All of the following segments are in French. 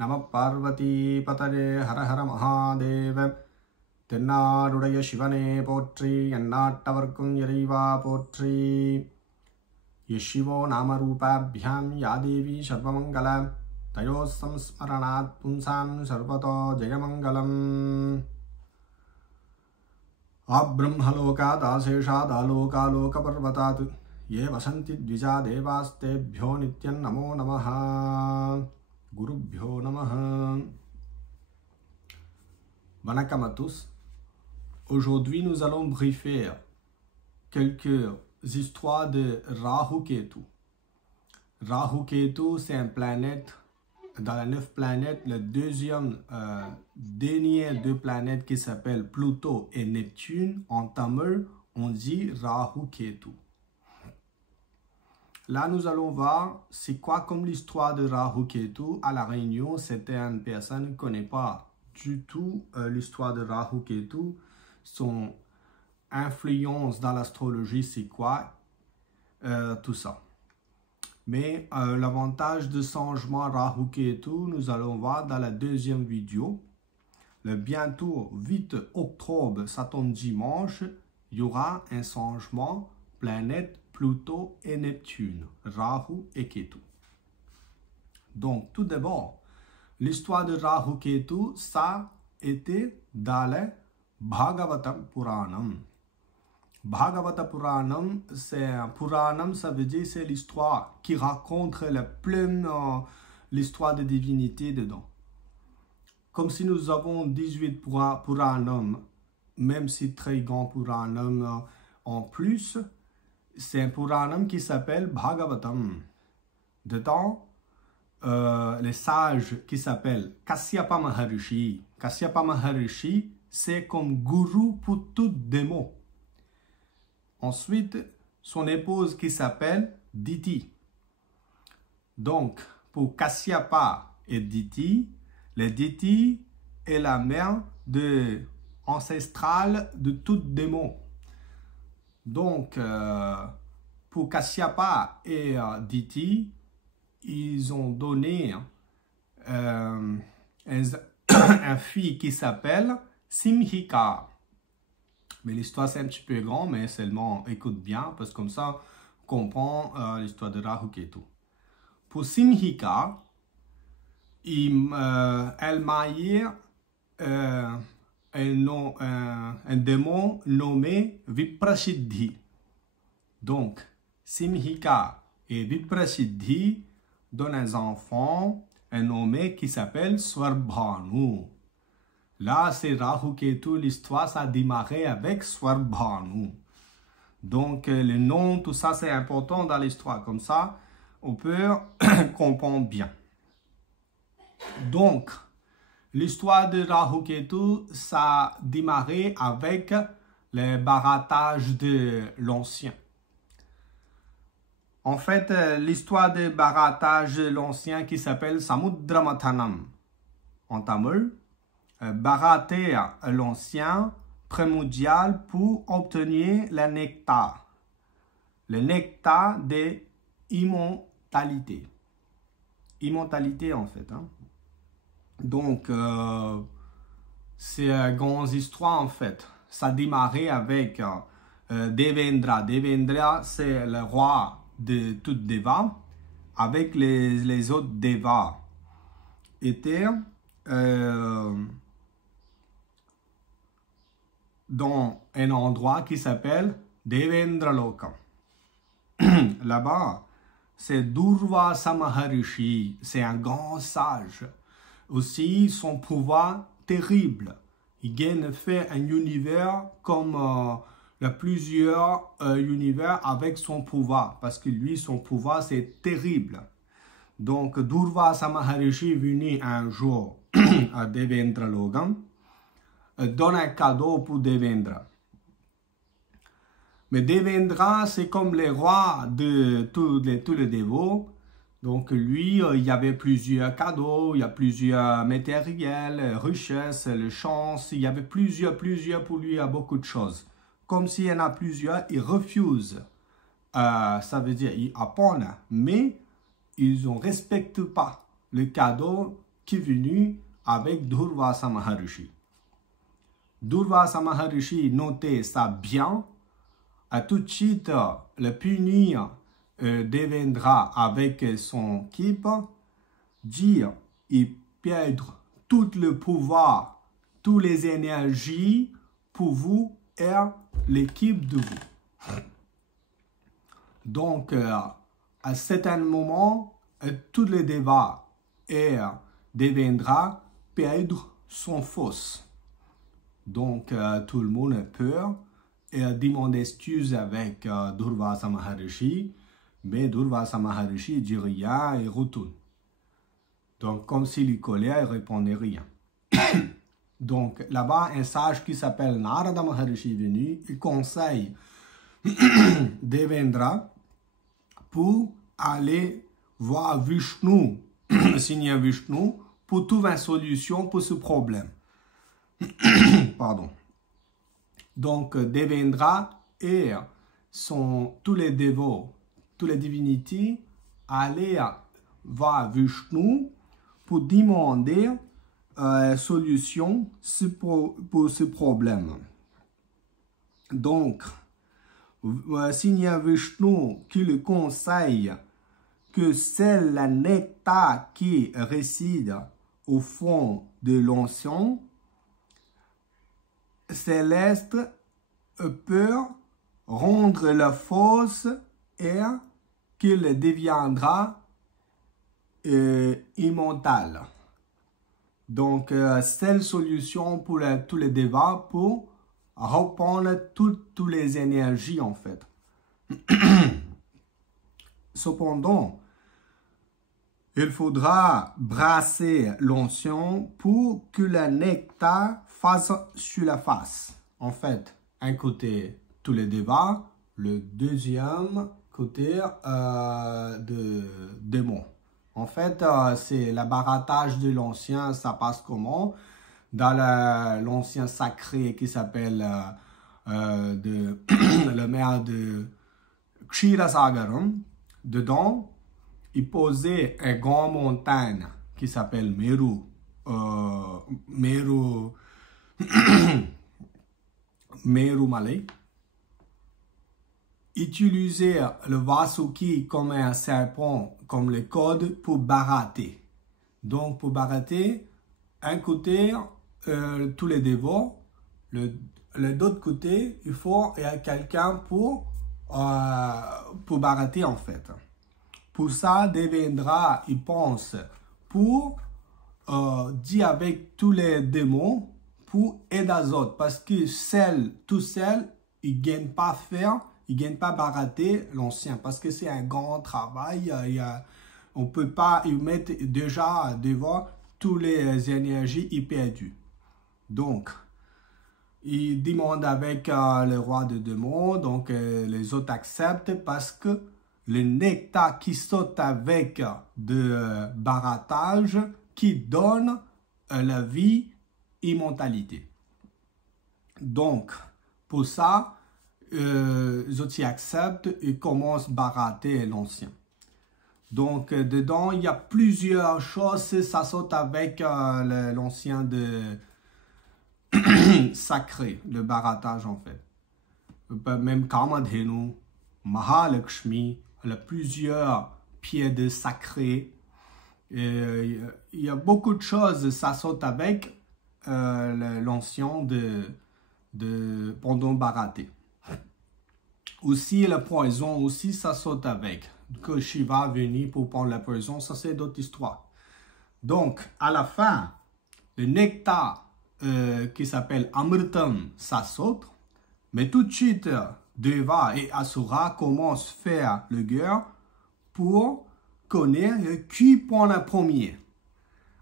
Nama Parvati Patare Hara Hara Mahadeva Tennadudaya Shivane Potri Yannattavarkum Yariva Potri Yeshivo Namarupabhyam Yadevi Sarvamangalam Tayo Samsmaranat Punsam Sarvato Jayamangalam Abrahmalokat Aseshat Aloka Loka Parvatat Ye Vasanti Dvija Devastebhyo Nityan Namo Namaha Gurubhyo Namaha. Vanakkam à tous. Aujourd'hui, nous allons briefer quelques histoires de Rahu Ketu. Rahu Ketu, c'est une planète, dans les 9 planètes, le deuxième dernier 2 planètes qui s'appellent Pluto et Neptune. En tamil, on dit Rahu Ketu. Là, nous allons voir c'est quoi comme l'histoire de Rahu Ketu. À La Réunion, c'était une personne qui ne connaît pas du tout l'histoire de Rahu Ketu. Son influence dans l'astrologie, c'est quoi, tout ça. Mais l'avantage de changement Rahu Ketu, nous allons voir dans la deuxième vidéo. Le bientôt 8 octobre, ça tombe dimanche, il y aura un changement planète Pluto et Neptune, Rahu et Ketu. Donc, tout d'abord, l'histoire de Rahu Ketu, ça était dans le Bhagavata Puranam. Bhagavata Puranam, c'est un Puranam, ça veut dire c'est l'histoire qui raconte la pleine l'histoire de divinité dedans. Comme si nous avons 18 Puranam, même si très grand Puranam en plus, c'est un Puranam qui s'appelle Bhagavatam. Dedans, les sages qui s'appellent Kasyapa Maharishi. Kasyapa Maharishi, c'est comme gourou pour tout démon. Ensuite, son épouse qui s'appelle Diti. Donc, pour Kasyapa et Diti, le Diti est la mère ancestrale de tout démon. Donc, pour Kasyapa et Diti, ils ont donné un fils qui s'appelle Simhika. Mais l'histoire c'est un petit peu grand, mais seulement écoute bien, parce que comme ça, on comprend l'histoire de Rahu Ketu. Pour Simhika, elle mariait un démon nommé Viprasiddhi. Donc, Simhika et Viprasiddhi donnent un enfant, un nommé qui s'appelle Swarbhanu. Là, c'est Rahu Ketu, l'histoire, ça a démarré avec Swarbhanu. Donc, le nom, tout ça, c'est important dans l'histoire. Comme ça, on peut comprendre bien. Donc, l'histoire de Rahu Ketu, ça a démarré avec le baratage de l'ancien. En fait, l'histoire de baratage de l'ancien qui s'appelle Samudramathanam en tamil, barater l'ancien primordial pour obtenir le nectar de immortalité. Immortalité en fait. Hein. Donc, c'est une grande histoire en fait. Ça a démarré avec Devendra. Devendra, c'est le roi de toutes Deva, avec les autres Devas. Étaient dans un endroit qui s'appelle Devendra Loka. Là-bas, c'est Durvasa Maharishi, c'est un grand sage. Aussi, son pouvoir terrible. Il gagne fait un univers comme plusieurs univers avec son pouvoir. Parce que lui, son pouvoir, c'est terrible. Donc, Durvasa Maharishi est venu un jour à Devendra Loka, donne un cadeau pour Devendra. Mais Devendra, c'est comme le roi de tous les dévots. Donc lui, il y avait plusieurs cadeaux, il y a plusieurs matériels, richesses, les chances, il y avait plusieurs pour lui, il y a beaucoup de choses. Comme s'il y en a plusieurs, il refuse. Ça veut dire, il apprend, mais ils ne respectent pas le cadeau qui est venu avec Durvasa Maharishi. Durvasa Maharishi notait ça bien. À tout de suite, le punir Devendra avec son équipe, dire et perdre tout le pouvoir, toutes les énergies pour vous et l'équipe de vous. Donc, à certain moment, tous les devas et Devendra perdre son force. Donc, tout le monde a peur et demande excuse avec Durvasa Maharishi, mais Durvasa Maharishi dit rien et retourne. Donc, comme s'il est colère, il ne répondait rien. Donc, là-bas, un sage qui s'appelle Narada Maharishi est venu, il conseille Devendra pour aller voir Vishnu, Seigneur Vishnu, pour trouver une solution pour ce problème. Pardon. Donc, Devendra et tous les dévots, toutes les divinités, allaient voir Vishnu pour demander solution pour ce problème. Donc, Seigneur Vishnu qui le conseille que c'est le nectar qui réside au fond de l'océan céleste peut rendre la force et qu'il deviendra immortal. Donc, c'est la solution pour tous les devas pour reprendre toutes les énergies en fait. Cependant, il faudra brasser l'onction pour que le nectar fasse sur la face. En fait, un côté tous les devas, le deuxième côté de démon. En fait, c'est le barattage de l'ancien, ça passe comment? Dans l'ancien sacré qui s'appelle le maire de Kshirasagaram, dedans, il posait une grande montagne qui s'appelle Meru. Merumalai. Utilisait le Vasuki comme un serpent, comme le code pour barater. Donc, pour barater, un côté, tous les dévots, l'autre côté, il y a quelqu'un pour barater en fait. Pour ça, Devendra, il pense pour dire avec tous les démons pour aider les autres. Parce que tout seul, il ne gagne pas faire, il ne gagne pas barater l'ancien. Parce que c'est un grand travail. On ne peut pas y mettre déjà devant toutes les énergies perdues. Donc, il demande avec le roi des démons, donc les autres acceptent parce que le nectar qui saute avec de barattage qui donne la vie, immortalité. Donc, pour ça, les autres acceptent et commencent à barater l'ancien. Donc, dedans, il y a plusieurs choses, ça saute avec l'ancien de sacré, le barattage en fait. Même Kamadhenu, Mahalakshmi, il y a plusieurs pieds de sacré. Il y a beaucoup de choses, ça saute avec l'ancien pendant baraté. Aussi, le poison, aussi, ça saute avec. Que Shiva venu pour prendre la poison, ça c'est d'autres histoires. Donc, à la fin, le nectar qui s'appelle Amritam, ça saute. Mais tout de suite, Deva et Asura commencent à faire le guerre pour connaître qui prend le premier.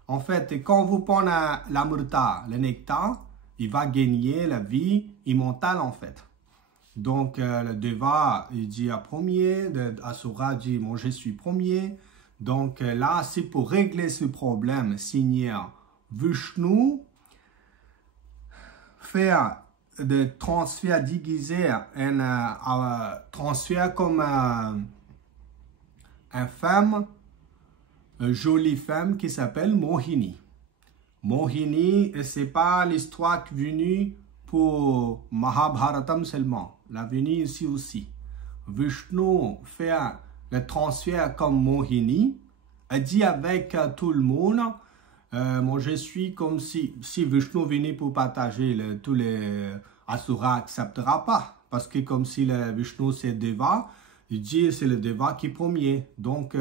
En fait, quand vous prenez l'Amrita, le nectar, il va gagner la vie immortelle en fait. Donc, le Deva, il dit à premier, Asura dit, moi je suis premier. Donc là, c'est pour régler ce problème, Seigneur Vishnu, faire de transfert déguisé, un transfert comme une femme jolie femme qui s'appelle Mohini. Mohini, c'est pas l'histoire qui est venue pour Mahabharatam seulement. La venue ici aussi. Vishnu fait le transfert comme Mohini, a dit avec tout le monde, moi je suis comme si Vishnu venait pour partager tous les Asuras n'acceptera pas. Parce que comme si le Vishnu c'est Deva, il dit c'est le Deva qui est premier. Donc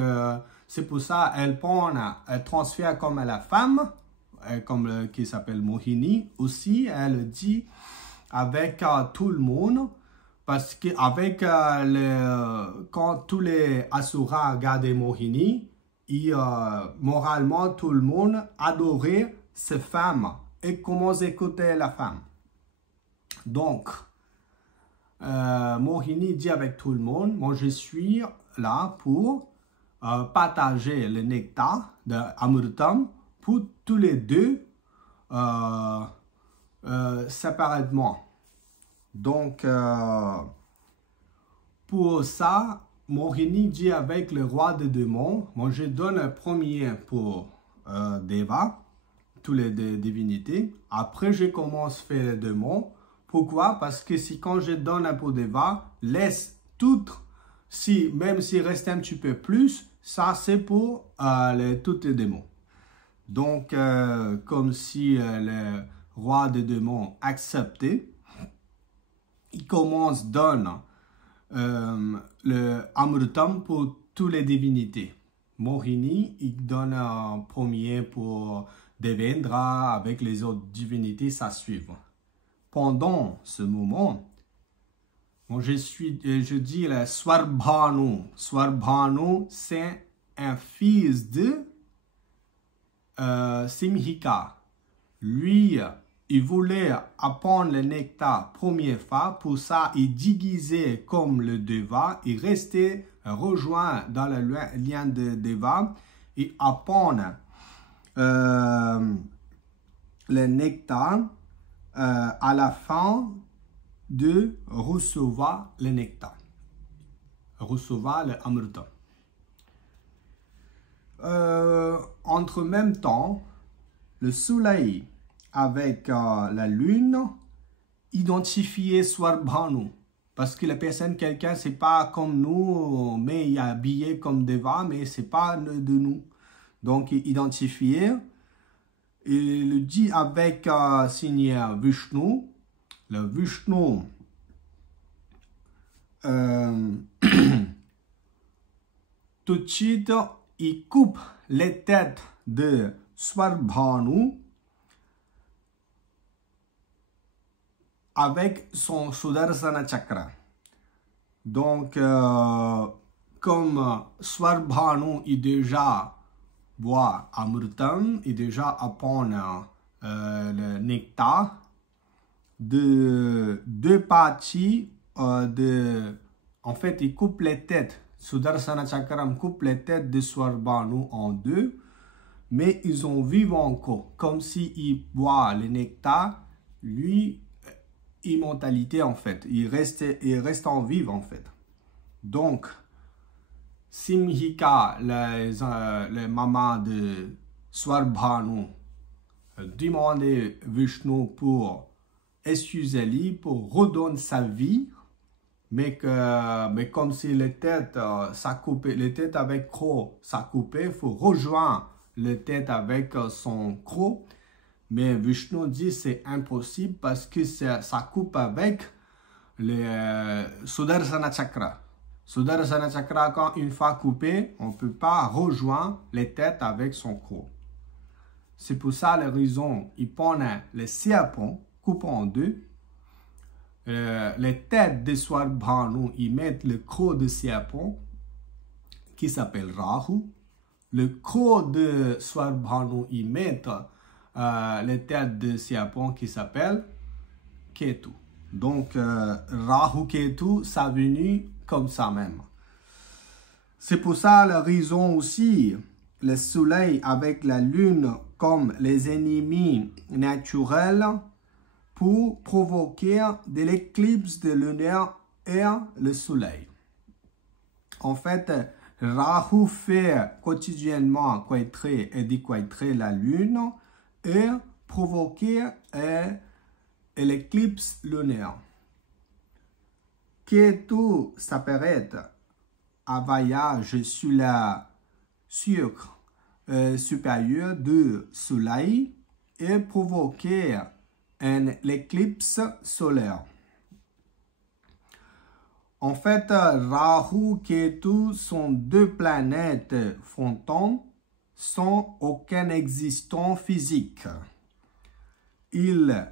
c'est pour ça elle prend un transfert comme la femme, qui s'appelle Mohini. Aussi elle dit avec tout le monde. Parce que avec quand tous les Asuras regardaient Mohini, moralement tout le monde adorait cette femme et commence à écouter la femme. Donc, Mohini dit avec tout le monde, moi je suis là pour partager le nectar de Amrutam pour tous les deux séparément. Donc, pour ça, Mohini dit avec le roi des démons, moi je donne un premier pour Deva, toutes les divinités. Après, je commence à faire les démons. Pourquoi? Parce que si quand je donne un pour Deva, laisse tout, même s'il reste un petit peu plus, ça c'est pour tous les démons. Donc, comme si le roi des démons acceptait, il commence à donner le Amrutam pour toutes les divinités. Mohini, il donne un premier pour Devendra, avec les autres divinités, ça suit. Pendant ce moment, je dis le Swarbhanu. Swarbhanu, c'est un fils de Simhika. Lui, il voulait apprendre le nectar première fois, pour ça il déguisait comme le Deva, il restait rejoint dans le lien de Deva et apprendre le nectar à la fin de recevoir le nectar, recevoir le Amruta. Entre même temps, le soleil avec la lune, identifier Swarbhanu. Parce que la personne, quelqu'un, c'est pas comme nous, mais il est habillé comme Deva, mais c'est pas de nous. Donc, identifier. Il le dit avec Seigneur Vishnu. Le Vishnu, tout de suite, il coupe les têtes de Swarbhanu avec son Sudarsana Chakra. Donc, comme Swarbhanu est déjà boit Amrutam, il déjà apprend le nectar de deux parties en fait, il coupe les têtes. Sudarsana Chakram coupe les têtes de Swarbhanu en deux, mais ils ont vivent encore, comme s'il boit le nectar, lui, immortalité en fait, il reste en vivre en fait. Donc, Simhika, les mamans de Swarbhanu, demandaient Vishnu pour excuser-lui, pour redonner sa vie, mais comme si les têtes, ça coupait, les têtes avec croc, ça coupait, il faut rejoindre les têtes avec son croc. Mais Vishnu dit c'est impossible parce que ça coupe avec le Sudarsana Chakra. Sudarsana Chakra, quand une fois coupé, on ne peut pas rejoindre les têtes avec son croc. C'est pour ça la raison, ils prennent les serpents, coupent en deux. Les têtes de Swarbhanu, ils mettent le croc de serpent qui s'appelle Rahu. Le croc de Swarbhanu, ils mettent les têtes de serpent qui s'appelle Ketu. Donc, Rahu Ketu, ça venu comme ça même. C'est pour ça la raison aussi, le soleil avec la lune comme les ennemis naturels pour provoquer de l'éclipse de lunaire et le soleil. En fait, Rahu fait quotidiennement quaitrer et déquaitrer la Lune et provoquer l'éclipse lunaire. Ketu s'apparaît à voyage sur la sucre supérieure du Soleil et provoquer l'éclipse solaire. En fait, Rahu et Ketu sont deux planètes flottants sans aucun existant physique. Ils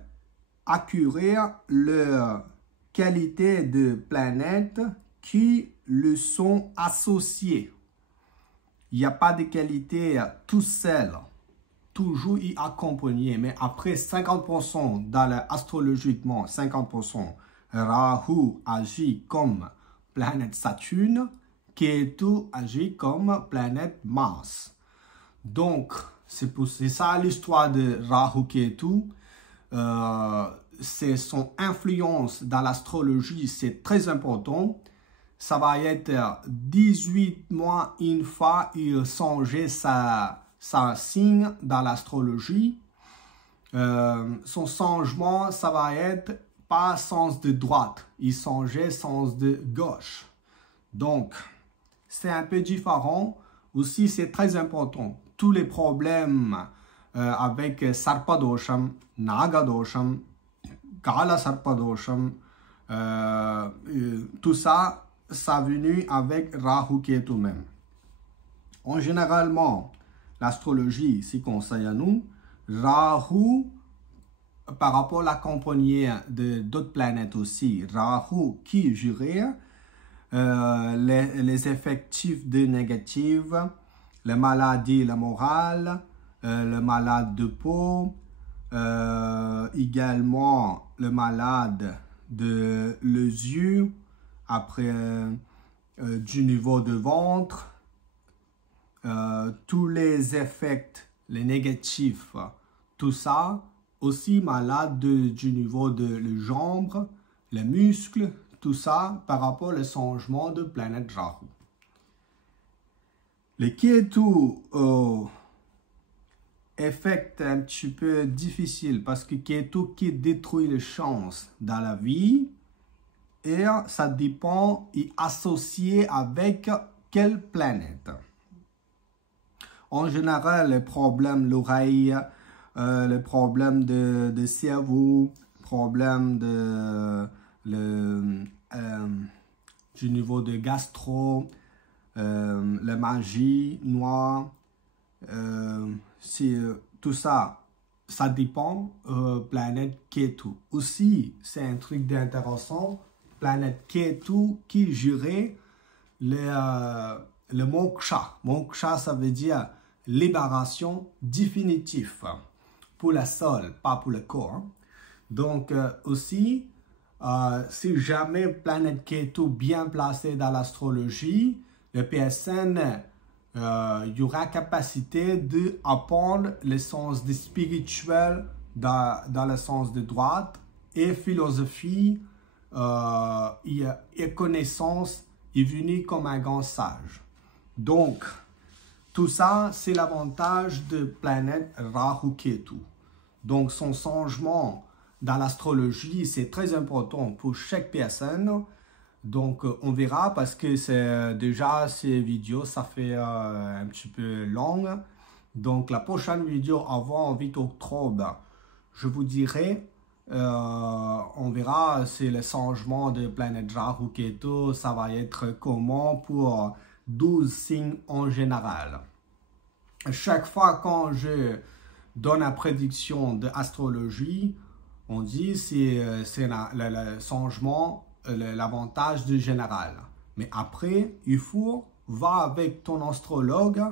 acquièrent leur qualité de planètes qui le sont associées. Il n'y a pas de qualité tout seul, toujours y accompagné, mais après 50% dans l'astrologiquement, 50%, Rahu agit comme planète Saturne, Ketu agit comme planète Mars. Donc, c'est ça l'histoire de Rahu Ketu. C'est son influence dans l'astrologie, c'est très important. Ça va être 18 mois une fois il changeait sa signe dans l'astrologie. Son changement, ça va être pas sens de droite, il changeait sens de gauche. Donc, c'est un peu différent. Aussi, c'est très important. Tous les problèmes avec Sarpadosham, Nagadosham, Kala Sarpadosham, tout ça, ça est venu avec Rahu Ketu même. En généralement, l'astrologie s'y conseille à nous. Rahu, par rapport à la compagnie d'autres planètes aussi, Rahu qui gérait les effectifs de négatifs, les maladies, la morale, le malade de peau, également le malade de les yeux, après du niveau de ventre, tous les effets, les négatifs, tout ça, aussi malade du niveau de les jambes, les muscles, tout ça par rapport au changement de planète Rahu. Le Ketu effet un petit peu difficile parce que Ketu qui détruit les chances dans la vie et ça dépend et associé avec quelle planète. En général, les problèmes de l'oreille, les problèmes de cerveau, problèmes du niveau de gastro, la magie noire, tout ça, ça dépend planète Ketu. Aussi, c'est un truc d'intéressant, planète Ketu qui gérait le moksha. Moksha, ça veut dire libération définitive pour la soul, pas pour le corps. Donc, aussi, si jamais planète Ketu bien placée dans l'astrologie, le PSN, il y aura capacité d'apprendre le sens de spirituel dans le sens de droite et philosophie et connaissance est venu comme un grand sage. Donc, tout ça, c'est l'avantage de planète Rahu Ketu. Donc, son changement dans l'astrologie, c'est très important pour chaque personne. Donc, on verra parce que c'est déjà ces vidéos, ça fait un petit peu long. Donc, la prochaine vidéo avant 8 octobre, je vous dirai, on verra si le changement de planète Rahu Ketu, ça va être comment pour 12 signes en général. Chaque fois quand je donne la prédiction de astrologie, on dit c'est le changement, l'avantage du général. Mais après, il faut voir avec ton astrologue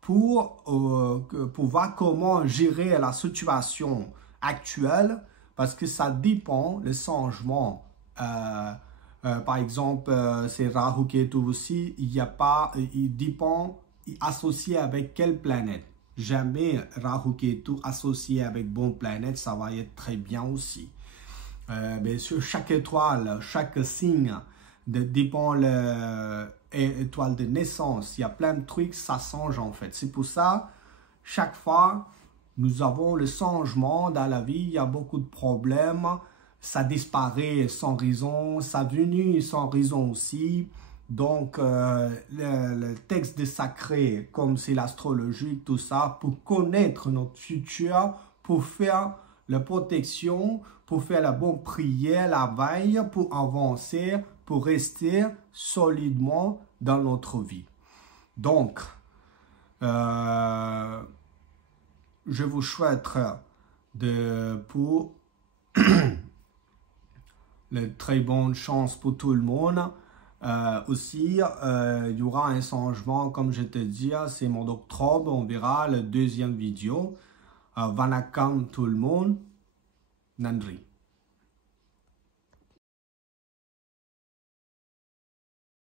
pour voir comment gérer la situation actuelle parce que ça dépend le changement. Par exemple, c'est Rahu Ketu aussi, il dépend associé avec quelle planète. Jamais Rahu Ketu associé avec bonne planète, ça va être très bien aussi. Bien sûr, chaque étoile, chaque signe dépend étoile de naissance. Il y a plein de trucs, ça change en fait. C'est pour ça, chaque fois, nous avons le changement dans la vie. Il y a beaucoup de problèmes. Ça disparaît sans raison, ça vient sans raison aussi. Donc, le texte de sacré, comme c'est l'astrologie, tout ça, pour connaître notre futur, pour faire la protection, pour faire la bonne prière, la veille, pour avancer, pour rester solidement dans notre vie. Donc, je vous souhaite pour une très bonne chance pour tout le monde. Aussi, il y aura un changement, comme je te dis, c'est mon octobre, on verra la deuxième vidéo. Vanakkam tout le monde, Nandri.